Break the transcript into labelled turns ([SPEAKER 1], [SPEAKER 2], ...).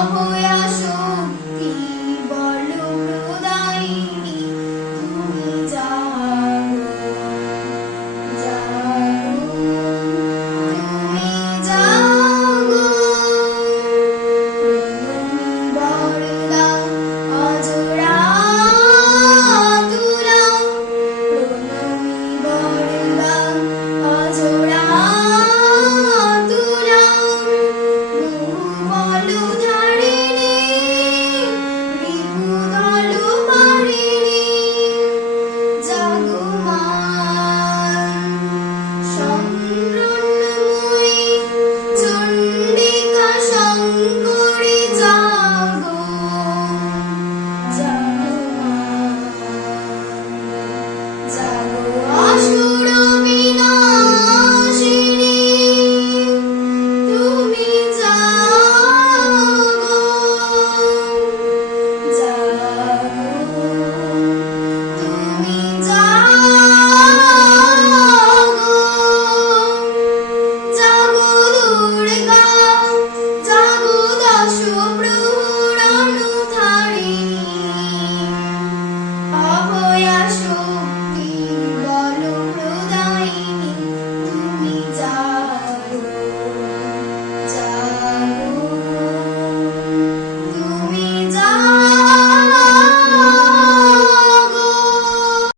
[SPEAKER 1] Oh,